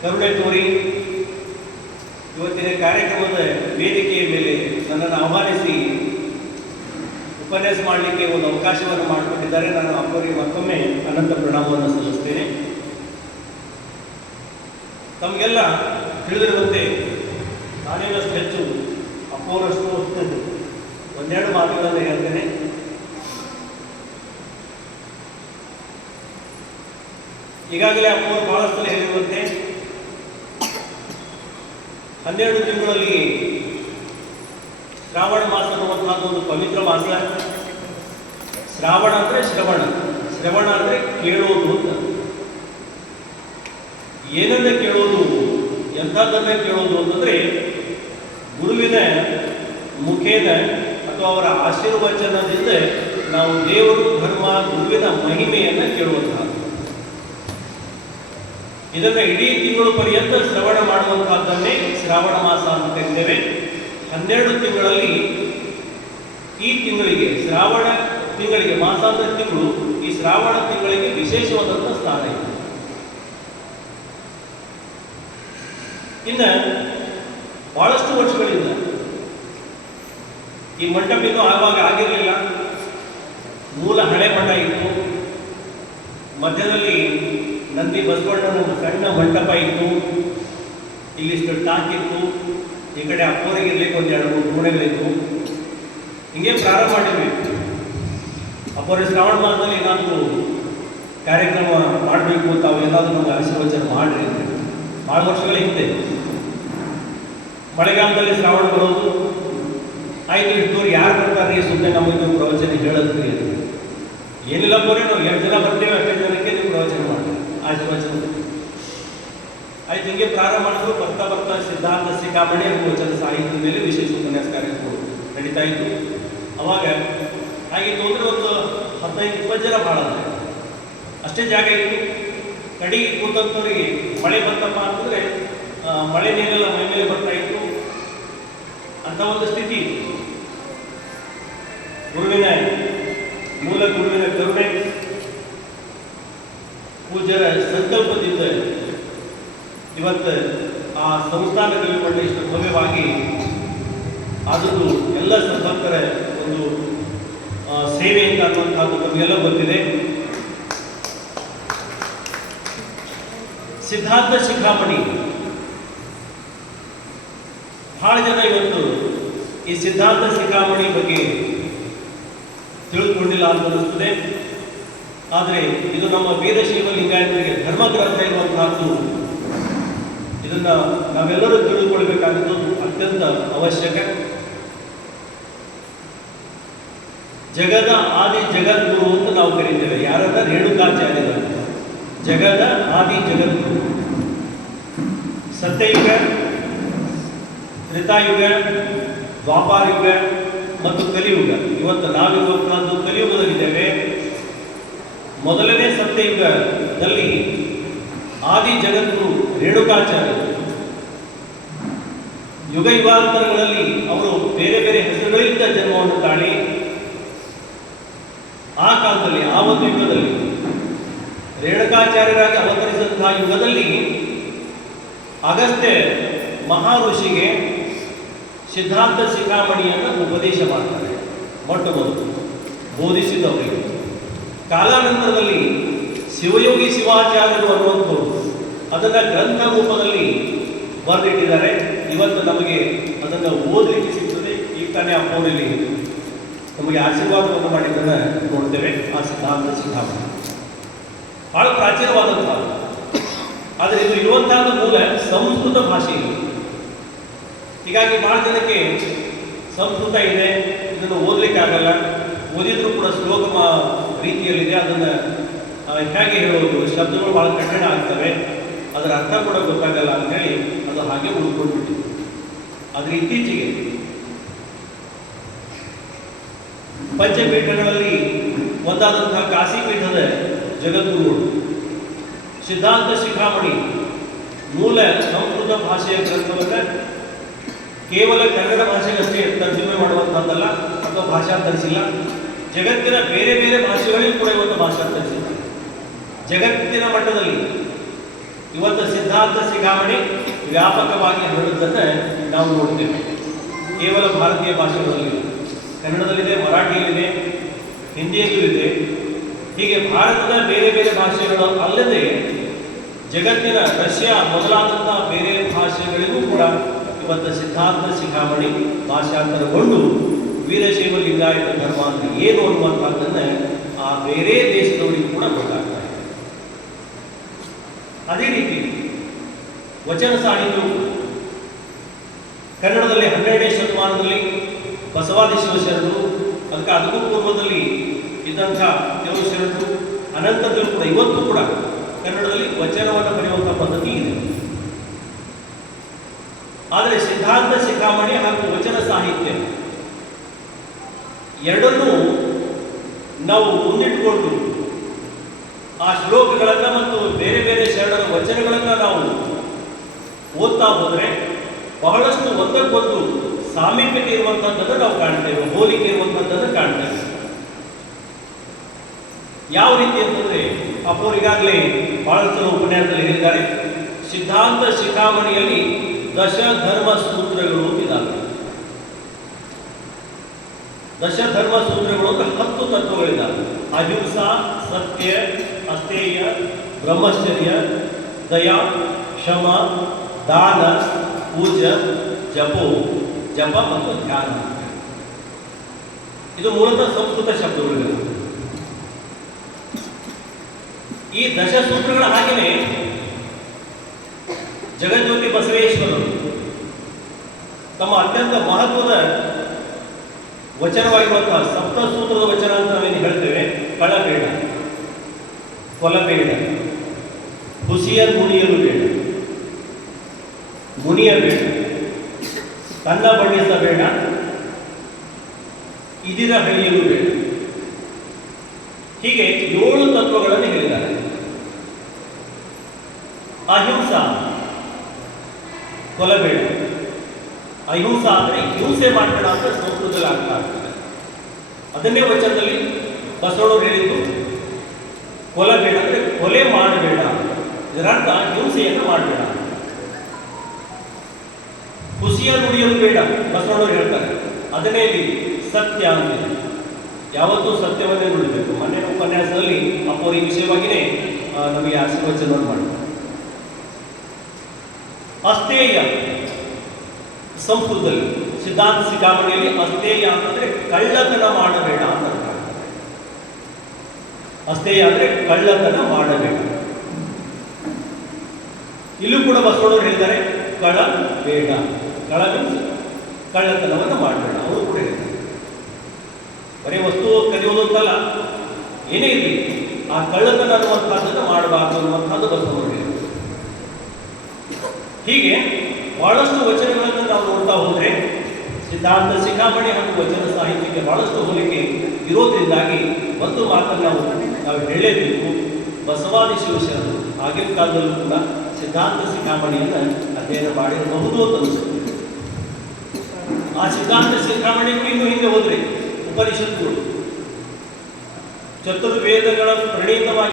ಕರುಣೆ ತೋರಿ, ಇವತ್ತಿನ ಕಾರ್ಯಕ್ರಮದ ವೇದಿಕೆಯ ಮೇಲೆ ನನ್ನನ್ನು ಆಹ್ವಾನಿಸಿ ಉಪನ್ಯಾಸ ಮಾಡಲಿಕ್ಕೆ ಒಂದು ಅವಕಾಶವನ್ನು ಮಾಡಿಕೊಟ್ಟಿದ್ದಾರೆ. ನಾನು ಅವರಿಗೆ ಮತ್ತೊಮ್ಮೆ ಅನಂತ ಪ್ರಣಾಮವನ್ನು ಸಲ್ಲಿಸ್ತೇನೆ ತಮಗೆಲ್ಲ ತಿಳಿದಿರುವಂತೆ ನಾನೇನಷ್ಟು ಹೆಚ್ಚು ಅಪ್ಪವರಷ್ಟು ಒಂದೆರಡು ಮಾತುಗಳನ್ನು ಹೇಳ್ತೇನೆ. ಈಗಾಗಲೇ ಅಪ್ಪವರು ಬಹಳಷ್ಟು ಹೇಳಿರುವಂತೆ ಹನ್ನೆರಡು ತಿಂಗಳಲ್ಲಿ ಶ್ರಾವಣ ಮಾಸ ಅನ್ನುವಂತಹದ್ದು ಒಂದು ಪವಿತ್ರ ಮಾಸ. ಶ್ರಾವಣ ಅಂದ್ರೆ ಶ್ರವಣ. ಶ್ರವಣ ಅಂದ್ರೆ ಕೇಳೋದು ಅಂತ. ಏನನ್ನ ಕೇಳೋದು, ಎಂಥದ್ದನ್ನ ಕೇಳೋದು ಅಂತಂದ್ರೆ ಗುರುವಿನ ಮುಖೇನ ಅಥವಾ ಅವರ ಆಶೀರ್ವಚನದಿಂದ ನಾವು ದೇವರು, ಧರ್ಮ, ಗುರುವಿನ ಮಹಿಮೆಯನ್ನ ಕೇಳುವಂತಹದ್ದು. ಇದನ್ನ ಇಡೀ ತಿಂಗಳು ಪರ್ಯಂತ ಶ್ರವಣ ಮಾಡುವಂತಹದ್ದನ್ನೇ ಶ್ರಾವಣ ಮಾಸ ಅಂತ ಕರಿತೇವೆ ಹನ್ನೆರಡು ತಿಂಗಳಲ್ಲಿ ಈ ತಿಂಗಳಿಗೆ ಶ್ರಾವಣ ತಿಂಗಳಿಗೆ ಮಾಸಾಂತರ ತಿಂಗಳು ಈ ಶ್ರಾವಣ ತಿಂಗಳಿಗೆ ವಿಶೇಷವಾದಂಥ ಸ್ಥಾನ ಇದೆ. ಇನ್ನ ಬಹಳಷ್ಟು ವರ್ಷಗಳಿಂದ ಈ ಮಂಟಪ ಇನ್ನೂ ಆವಾಗ ಆಗಿರಲಿಲ್ಲ. ಮೂಲ ಹಳೆ ಮಠ ಇತ್ತು. ಮಧ್ಯದಲ್ಲಿ ನಂದಿ ಬಸವಣ್ಣನ ಒಂದು ಸಣ್ಣ ಮಂಟಪ ಇತ್ತು. ಇಲ್ಲಿಷ್ಟು ಇತ್ತು. ಈ ಕಡೆ ಅಪ್ಪೋರಿಗೆ ಇರ್ಲಿಕ್ಕೆ ಒಂದು ಎರಡು ಮೂರು ಕೋಣೆಗಳಿತ್ತು ಹಿಂಗೆ ಪ್ರಾರಂಭ ಮಾಡಿದ್ವಿ. ಅಪ್ಪೋರಿ ಶ್ರಾವಣ ಮಾಸದಲ್ಲಿ ಏನಾದರೂ ಕಾರ್ಯಕ್ರಮ ಮಾಡಬೇಕು ಅವ್ರು ಏನಾದರೂ ಒಂದು ಆಶೀರ್ವಚನ ಮಾಡಿರಿ ಭಾಳ ವರ್ಷಗಳ ಹಿಂದೆ. ಮಳೆಗಾಲದಲ್ಲಿ ಶ್ರಾವಣ ಬರೋದು. ಆಯ್ತು ಇಟ್ಟೂರು ಯಾರು ಬರ್ತಾರೆ ಸುಮ್ಮನೆ ನಮಗೆ ಪ್ರವಚನ ಹೇಳದ್ರಿ ಏನಿಲ್ಲ ಬೋರಿ ನಾವು ಎರಡು ಜನ ಬರ್ತೀವಿ, ಅಷ್ಟೇ ಜನಕ್ಕೆ ನೀವು ಪ್ರವಚನ ಮಾಡಿ ಆಶೀರ್ವಚನ ಆಯ್ತು ಹಿಂಗೆ ಪ್ರಾರಂಭ ಮಾಡಿದ್ರು, ಬರ್ತಾ ಬರ್ತಾ ಸಿದ್ಧಾರ್ಥ ಸಿಕ್ಕಾಮಣಿ ಗೋಚರ ಸಾಹಿತ್ಯದ ಮೇಲೆ ವಿಶೇಷ ಉಪನ್ಯಾಸ ಕಾರ್ಯಕ್ರಮ ನಡೀತಾ ಇತ್ತು. ಅವಾಗ ಹಾಗಿತ್ತು ಅಂದ್ರೆ ಒಂದು ಹದಿನೈದು, ಇಪ್ಪತ್ತು ಜನ ಭಾಳ ಅಷ್ಟೇ ಜಾಗ ಇತ್ತು. ಕಡೆಗೆ ಕೂತಂಥವ್ರಿಗೆ ಮಳೆ ಬಂತಪ್ಪ ಅಂತಂದ್ರೆ ಮಳೆ ನೀರೆಲ್ಲ ಮೈ ಮೇಲೆ ಬರ್ತಾ ಇತ್ತು. ಅಂತ ಒಂದು ಸ್ಥಿತಿ. ಗುರುವಿನ, ಮೂಲ ಗುರುವಿನ ಕರುಣೆ. ಪೂಜ್ಯರ ಸಂಕಲ್ಪದಿಂದ ಇವತ್ತು ಆ ಸಂಸ್ಥಾನ ಕವಿಮಂಡ ಇಷ್ಟು ಭವ್ಯವಾಗಿ ಆದದ್ದು ಎಲ್ಲ ಸಂಪರ್ಕರ ಒಂದು ಸೇವೆಯಿಂದ ಅನ್ನುವಂಥದ್ದು ನಮಗೆಲ್ಲ ಗೊತ್ತಿದೆ ಸಿದ್ಧಾಂತ ಶಿಖಾಮಣಿ. ಬಹಳ ಜನ ಇವತ್ತು ಈ ಸಿದ್ಧಾಂತ ಶಿಖಾಮಣಿ ಬಗ್ಗೆ ತಿಳಿದುಕೊಂಡಿಲ್ಲ ಅಂತ ಅನಿಸ್ತದೆ ಆದರೆ ಇದು ನಮ್ಮ ವೀರಶೈವ ಲಿಂಗಾಯತರಿಗೆ ಧರ್ಮಗ್ರಂಥ ಇರುವಂತಹದ್ದು ಇದನ್ನು ನಾವೆಲ್ಲರೂ ತಿಳಿದುಕೊಳ್ಬೇಕಾದದ್ದು ಅತ್ಯಂತ ಅವಶ್ಯಕ. ಜಗದ ಆದಿ ಜಗದ್ಗುರು ಅಂತ ನಾವು ಕರೀತೇವೆ. ಯಾರನ್ನ ರೇಣುಕಾಚಾರ್ಯರು. ಜಗದ ಆದಿ ಜಗದ್ಗುರು. ಸತ್ಯಯುಗ, ತ್ರಿತಾಯುಗ, ದ್ವಾಪಾರಯುಗ ಮತ್ತು ಕಲಿಯುಗ. ಇವತ್ತು ನಾವಿರುವಂತಹದ್ದು ಕಲಿಯುಗದಲ್ಲಿದ್ದೇವೆ. ಮೊದಲನೇ ಸತ್ಯಯುಗದಲ್ಲಿ ಆದಿ ಜಗತ್ತು ರೇಣುಕಾಚಾರ್ಯರು ಯುಗ ಯುಗಾಂತರಗಳಲ್ಲಿ ಅವರು ಬೇರೆ ಬೇರೆ ಹೆಸರುಗಳಿಂದ ಜನ್ಮವನ್ನು ತಾಳಿ ಆ ಕಾಲದಲ್ಲಿ, ಆ ಒಂದು ಯುಗದಲ್ಲಿ ರೇಣುಕಾಚಾರ್ಯರಾಗಿ ಅವತರಿಸಿದಂತಹ ಯುಗದಲ್ಲಿ ಅಗಸ್ತ್ಯ ಮಹಾಋಷಿಗೆ ಸಿದ್ಧಾಂತ ಶಿಖಾಮಣಿಯನ್ನು ಉಪದೇಶ ಮಾಡ್ತಾರೆ. ಮೊಟ್ಟ ಮೊದಲು ಬೋಧಿಸಿದವರಿಗೆ. ಕಾಲಾನಂತರದಲ್ಲಿ ಶಿವಯೋಗಿ ಶಿವಾಚಾರ್ಯರು ಅನ್ನುವಂಥ ಅದನ್ನು ಗ್ರಂಥ ರೂಪದಲ್ಲಿ ಬರೆದಿಟ್ಟಿದ್ದಾರೆ. ಇವತ್ತು ನಮಗೆ ಅದನ್ನು ಓದಲಿಕ್ಕೆ ಸಿಗ್ತದೆ. ಈಗ ತಾನೇ ಅಪ್ಪೋರಲ್ಲಿ ನಮಗೆ ಆಶೀರ್ವಾದವನ್ನು ಮಾಡಿದ್ದನ್ನು ನೋಡ್ತೇವೆ. ಆ ಸಿದ್ಧಾಂತ ಸಿದ್ಧಾಂತ. ಬಹಳ ಪ್ರಾಚೀನವಾದಂಥ ಆದರೆ ಇದು ಇರುವಂತಹ ಮೂಲ ಸಂಸ್ಕೃತ ಭಾಷೆಯಲ್ಲಿ ಹೀಗಾಗಿ ಬಹಳ ಜನಕ್ಕೆ ಸಂಸ್ಕೃತ ಇದೆ. ಇದನ್ನು ಓದಲಿಕ್ಕೆ ಆಗಲ್ಲ ಓದಿದ್ರು ಕೂಡ ಶ್ಲೋಕ ರೀತಿಯಲ್ಲಿದೆ. ಅದನ್ನು ಹೇಗೆ ಹೇಳೋದು ಶಬ್ದಗಳು ಭಾಳ ಕಠಿಣ ಆಗ್ತವೆ. ಅದರ ಅರ್ಥ ಕೂಡ ಗೊತ್ತಾಗಲ್ಲ ಅಂತೇಳಿ ಅದು ಹಾಗೆ ಉಳ್ಕೊಂಡ್ಬಿಟ್ಟಿದೆ. ಆದರೆ ಇತ್ತೀಚೆಗೆ ಪಂಚಪೀಠಗಳಲ್ಲಿ ಒಂದಾದಂತಹ ಕಾಶಿಪೀಠದ ಜಗದ್ಗುರುಗಳು ಸಿದ್ಧಾಂತ ಶಿಖಾಮಣಿ, ಮೂಲ ಸಂಸ್ಕೃತ ಭಾಷೆಯ ಗ್ರಂಥವನ್ನು ಕೇವಲ ಕನ್ನಡ ಭಾಷೆಗಷ್ಟೇ ತರ್ಜುಮೆ ಮಾಡುವಂಥದ್ದಲ್ಲ ಅಥವಾ ಭಾಷಾಂತರಿಸಿಲ್ಲ. ಜಗತ್ತಿನ ಬೇರೆ ಬೇರೆ ಭಾಷೆಗಳಿಗೂ ಕೂಡ ಇವತ್ತು ಭಾಷಾಂತರಿಸಿದೆ ಜಗತ್ತಿನ ಮಟ್ಟದಲ್ಲಿ ಇವತ್ತು ಸಿದ್ಧಾಂತ ಶಿಖಾಮಣಿ ವ್ಯಾಪಕವಾಗಿ ಹರಡುವುದನ್ನು ನಾವು ನೋಡ್ತೇವೆ. ಕೇವಲ ಭಾರತೀಯ ಭಾಷೆಗಳಲ್ಲಿ ಕನ್ನಡದಲ್ಲಿದೆ, ಮರಾಠಿಯಲ್ಲಿದೆ, ಹಿಂದಿಯಲ್ಲೂ ಇದೆ. ಹೀಗೆ ಭಾರತದ ಬೇರೆ ಬೇರೆ ಭಾಷೆಗಳು ಅಲ್ಲದೆ ಜಗತ್ತಿನ ರಷ್ಯಾ ಮೊದಲಾದಂತಹ ಬೇರೆ ಭಾಷೆಗಳಿಗೂ ಕೂಡ ಇವತ್ತು ಸಿದ್ಧಾಂತ ಶಿಖಾಮಣಿ ಭಾಷಾಂತರಗೊಂಡು ವೀರಶೈವ ಲಿಂಗಾಯತ ಧರ್ಮ ಅಂತ ಏನು ಅನ್ನುವಂಥದ್ದನ್ನು ಆ ಬೇರೆ ದೇಶದವರಿಗೂ ಕೂಡ ಗೊತ್ತಾಗ್ತಾ ಇದೆ. ಅದೇ ರೀತಿ ವಚನ ಸಾಹಿತ್ಯವು ಕನ್ನಡದಲ್ಲಿ ಹನ್ನೆರಡನೇ ಶತಮಾನದಲ್ಲಿ ಬಸವಾದಿ ಶಿವಶರಣರು ಅದಕ್ಕೆ ಅದಕ್ಕೂ ಪೂರ್ವದಲ್ಲಿ ಇದ್ದಂಥ ಕೆಲವು ಶರಣರು ಅನಂತರದಲ್ಲೂ ಕೂಡ ಇವತ್ತು ಕೂಡ ಕನ್ನಡದಲ್ಲಿ ವಚನವನ್ನು ಬರೆಯುವಂಥ ಪದ್ಧತಿ ಇದೆ. ಆದರೆ ಸಿದ್ಧಾಂತ ಶಿಖಾಮಣಿ ಹಾಗೂ ವಚನ ಸಾಹಿತ್ಯ ಎರಡನ್ನೂ ನಾವು ಮುಂದಿಟ್ಟುಕೊಂಡು ಆ ಶ್ಲೋಕಗಳನ್ನು ಮತ್ತು ಬೇರೆ ಬೇರೆ ಶರಣರ ವಚನಗಳನ್ನು ನಾವು ಓದ್ತಾ ಹೋದರೆ ಬಹಳಷ್ಟು ಒಂದಕ್ಕೊಂದು ಸಾಮೀಪ್ಯತೆ ಇರುವಂಥದ್ದನ್ನು ನಾವು ಕಾಣ್ತೇವೆ ಹೋಲಿಕೆ ಇರುವಂಥದ್ದನ್ನು ಕಾಣ್ತೇವೆ ಯಾವ ರೀತಿ ಅಂತಂದ್ರೆ ಅಪ್ಪೋರು ಈಗಾಗಲೇ ಬಹಳಷ್ಟು ಉಪನ್ಯಾಸದಲ್ಲಿ ಹೇಳಿದ್ದಾರೆ, ಸಿದ್ಧಾಂತ ಶಿಖಾಮಣಿಯಲ್ಲಿ ದಶ ಧರ್ಮ ಸೂತ್ರಗಳು ಇದ್ದಾವೆ ದಶ ಧರ್ಮ ಸೂತ್ರಗಳು ಅಂದ್ರೆ ಹತ್ತು ತತ್ವಗಳಿದ್ದಾವೆ. ಅಹಿಂಸಾ, ಸತ್ಯ ಅಸ್ತೇಯ ಬ್ರಹ್ಮಚರ್ಯ ದಯಾ, ಕ್ಷಮ, ದಾನ, ಪೂಜ, ಜಪೋ. ಜಪ ಮತ್ತು ಧ್ಯಾನ ಇದು ಮೂಲತಃ ಸಂಸ್ಕೃತ ಶಬ್ದಗಳು ಈ ದಶ ಸೂತ್ರಗಳ ಹಾಗೆಯೇ ಜಗಜ್ಯೋತಿ ಬಸವೇಶ್ವರರು ತಮ್ಮ ಅತ್ಯಂತ ಮಹತ್ವದ ವಚನವಾಗಿರುವಂತಹ ಸಪ್ತ ಸೂತ್ರದ ವಚನ ಅಂತ ನಾವೇನು ಹೇಳ್ತೇವೆ ಕಳಬೇಡ ಕೊಲಬೇಡ ಹುಸಿಯ ಮುನಿಯಲು ಬೇಡ. ಮುನಿಯಬೇಡ ತನ್ನ ಬಣ್ಣಿಸಬೇಡ ಇದಿರ ಹಳಿಯಲು ಬೇಡ. ಹೀಗೆ ಏಳು ತತ್ವಗಳನ್ನು ಹೇಳಿದ್ದಾರೆ. ಅಹಿಂಸಾ ಕೊಲಬೇಡ ಅಹಿಂಸಾ ಅಂದ್ರೆ ಹಿಂಸೆ ಮಾಡಬೇಡ ಅಂತ ಸಂಸ್ಕೃತದಲ್ಲಿ ಅರ್ಥ ಆಗ್ತದೆ. ಅದನ್ನೇ ವಚನದಲ್ಲಿ ಬಸವಣ್ಣವ್ರು ಹೇಳಿದ್ದು ಕೊಲಬೇಡ ಅಂದ್ರೆ ಕೊಲೆ ಮಾಡಬೇಡ. ಇದರರ್ಥ ಹಿಂಸೆಯನ್ನು ಮಾಡಬೇಡ. ಖುಷಿಯ ನುಡಿಯಲು ಬೇಡ, ಬಸವಣ್ಣವ್ರು ಹೇಳ್ತಾರೆ. ಅದನ್ನೇ ಇಲ್ಲಿ ಸತ್ಯ ಅಂತ. ಯಾವತ್ತೂ ಸತ್ಯವನ್ನೇ ನುಡಿಬೇಕು. ಮೊನ್ನೆ ಉಪನ್ಯಾಸದಲ್ಲಿ ಅಪ್ಪೋರು ಈ ವಿಷಯವಾಗಿಯೇ ನಮಗೆ ಆಶೀರ್ವಚನವನ್ನು ಮಾಡಿದ್ದಾರೆ ಅಸ್ತೇಯ ಸಂಸ್ಕೃತದಲ್ಲಿ. ಸಿದ್ಧಾಂತ ಶಿಖಾಮಣಿಯಲ್ಲಿ ಅಸ್ತೇಯ ಅಂತಂದ್ರೆ ಕಳ್ಳತನ ಮಾಡಬೇಡ ಅಂತ ಅಸ್ತೇಯ ಅಂದ್ರೆ ಕಳ್ಳತನ ಮಾಡಬೇಡ. ಇಲ್ಲೂ ಕೂಡ ಬಸವಣ್ಣವರು ಹೇಳಿದ್ದಾರೆ ಕಳ ಬೇಡ. ಕಳ ಮೀನ್ಸ್ ಕಳ್ಳತನವನ್ನು ಮಾಡಬೇಡ. ಅವರು ಕೂಡ ಹೇಳ್ತಾರೆ. ಬರೀ ವಸ್ತು ಕದಿಯೋದು ಅಂತಲ್ಲ ಏನೇ ಇರಲಿ, ಆ ಕಳ್ಳತನ ಅನ್ನುವಂಥದ್ದನ್ನು ಮಾಡಬಾರದು ಅನ್ನುವಂಥದ್ದು ಬಸವಣ್ಣವರು ಹೇಳ್ತಾರೆ. ಹೀಗೆ ಬಹಳಷ್ಟು ವಚನಗಳನ್ನು ನಾವು ನೋಡ್ತಾ ಹೋದರೆ, ಸಿದ್ಧಾಂತ ಶಿಖಾಮಣಿ ಹಾಗೂ ವಚನ ಸಾಹಿತ್ಯಕ್ಕೆ ಬಹಳಷ್ಟು ಹೋಲಿಕೆ ಇರೋದ್ರಿಂದಾಗಿ ಒಂದು ಮಾತನ್ನು ನಾವು ನಾವು ಹೇಳಲೇಬೇಕು ಬಸವಾದಿ ಶಿವಶರಣರು ಆಗಿನ ಕಾಲದಲ್ಲೂ ಕೂಡ ಸಿದ್ಧಾಂತ ಶಿಖಾಮಣಿಯನ್ನು ಅಧ್ಯಯನ ಮಾಡಿರಬಹುದು ಅಂತ ಅನಿಸುತ್ತೆ. ಆ ಸಿದ್ಧಾಂತ ಶಿಖಾಮಣಿಗೂ ಇನ್ನೂ ಹಿಂದೆ ಹೋದ್ರೆ ಉಪನಿಷತ್ತು ಚತುರ್ವೇದಗಳ ಪ್ರಣೀತವಾಗಿ